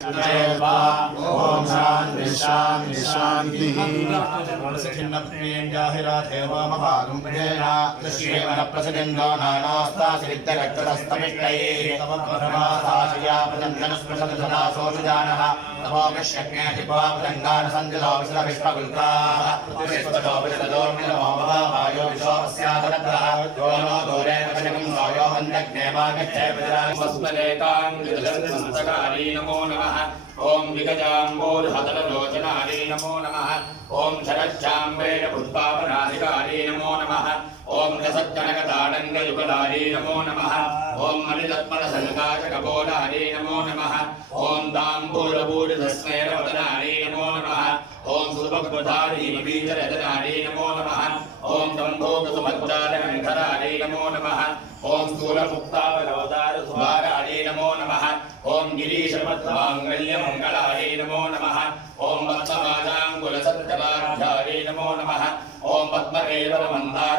ओम शांति शांति शांति ओम विगजाम्बोधतलोचनाय नमो नमः। ओम शरच्चाम्बेन पुष्पापनाधिकाय नमो नमः। ओम रसज्जनकताडङ्गयुगलाय नमो नमः। ओम मणिरत्मलसङ्काशकपोलाय नमो नमः। ओम ताम्बूलबूढस्मेरवदनाय नमो नमः। ओम सुभगवधारीबीजरदनाय नमो नमः। ओम तम्भोगसुमज्जालकङ्कराय नमो नमः। ओम स्थूलमुक्तावरोदारसुभाराय नमो नमः। ओम गिरीशमत्वाङ्गल्यमङ्गलाय नमो नमः। ओम पद्मवाजाङ्कुलसत्यवाभ्याय नमो नमः। ओम पद्मकेवलमन्दार